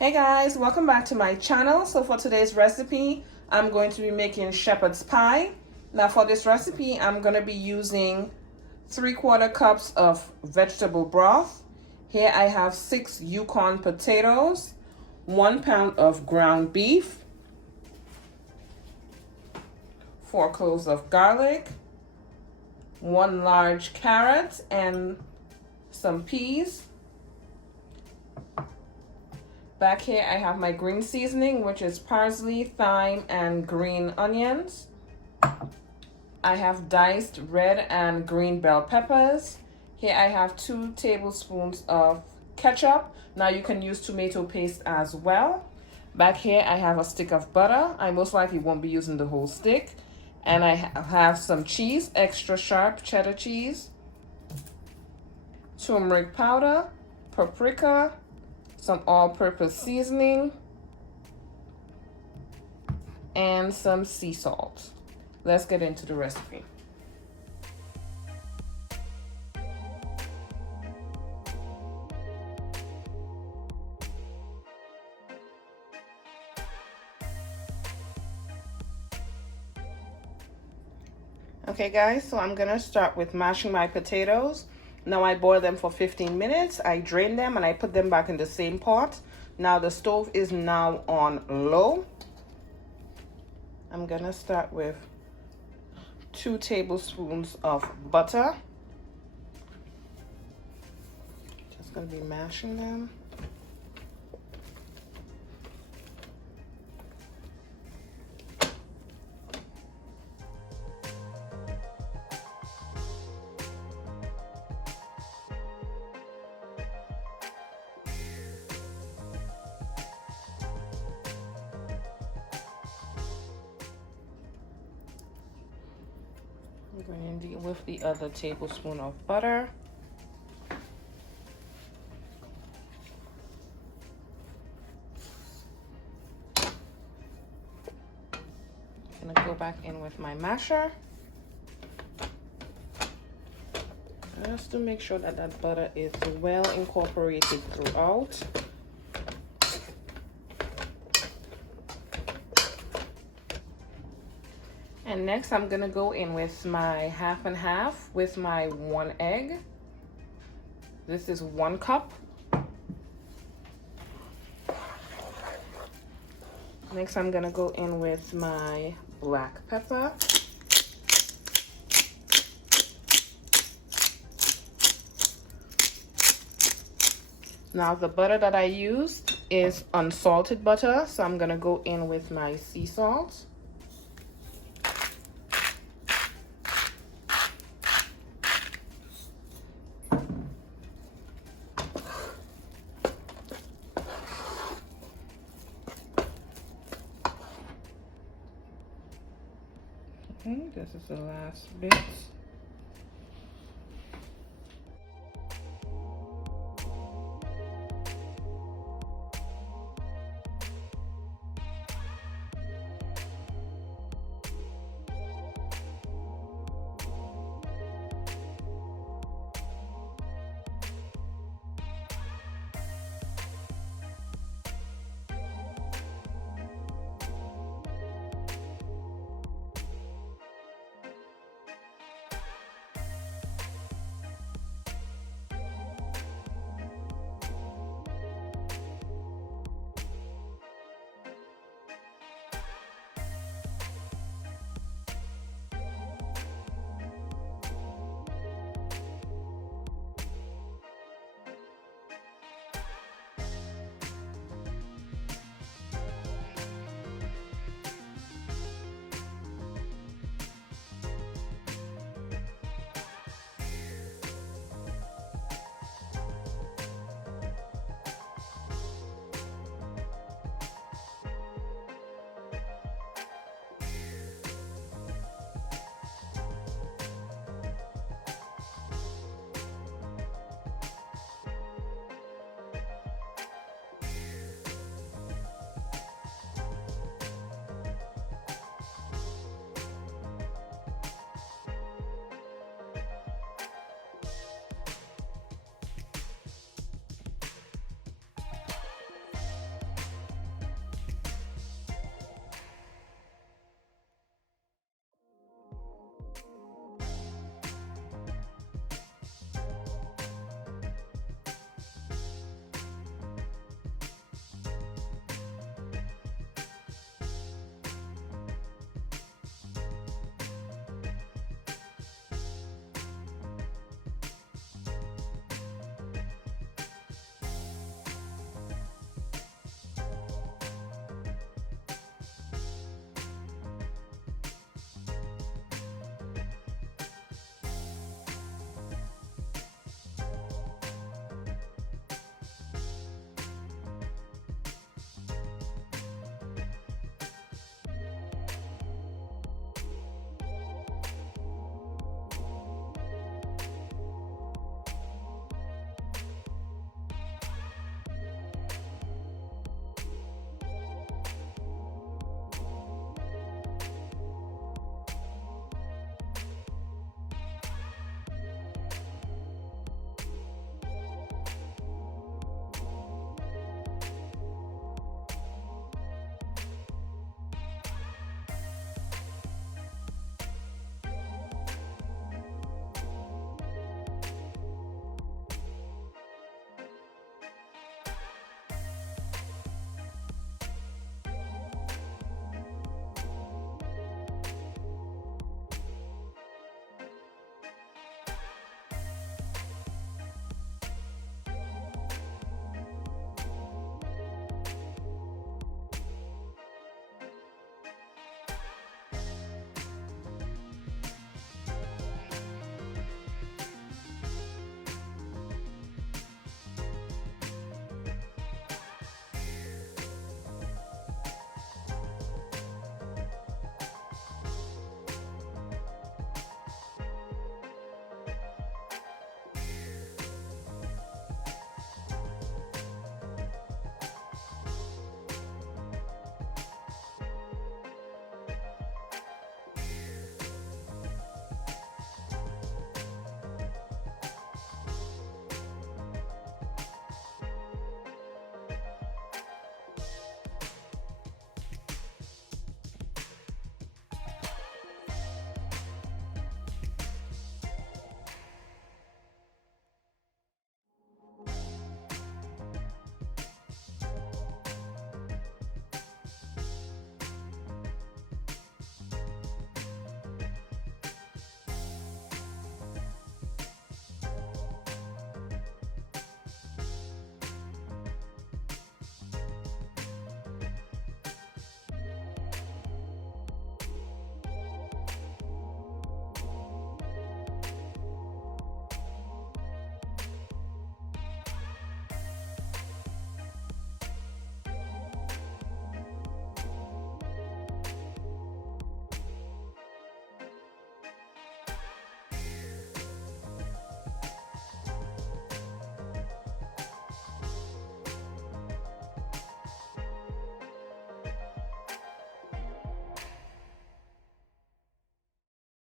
Hey guys, welcome back to my channel. So for today's recipe, I'm going to be making shepherd's pie. Now for this recipe, I'm going to be using 3/4 cups of vegetable broth. Here I have 6 Yukon potatoes, 1 pound of ground beef, 4 cloves of garlic, 1 large carrot, and some peas. Back here I have my green seasoning, which is parsley, thyme, and green onions. I have diced red and green bell peppers. Here I have 2 tablespoons of ketchup. Now you can use tomato paste as well. Back here I have a stick of butter. I most likely won't be using the whole stick. And I have some cheese, extra sharp cheddar cheese, turmeric powder, paprika, some all-purpose seasoning, and some sea salt. Let's get into the recipe. Okay guys, so I'm gonna start with mashing my potatoes. Now I boil them for 15 minutes. I drain them and I put them back in the same pot. Now the stove is now on low. I'm gonna start with 2 tablespoons of butter. Just gonna be mashing them. I'm going in with the other tablespoon of butter. I'm gonna go back in with my masher. Just to make sure that that butter is well incorporated throughout. And next I'm gonna go in with my half and half with my 1 egg. This is 1 cup. Next I'm gonna go in with my black pepper. Now the butter that I used is unsalted butter, so I'm gonna go in with my sea salt. Okay, this is the last bit.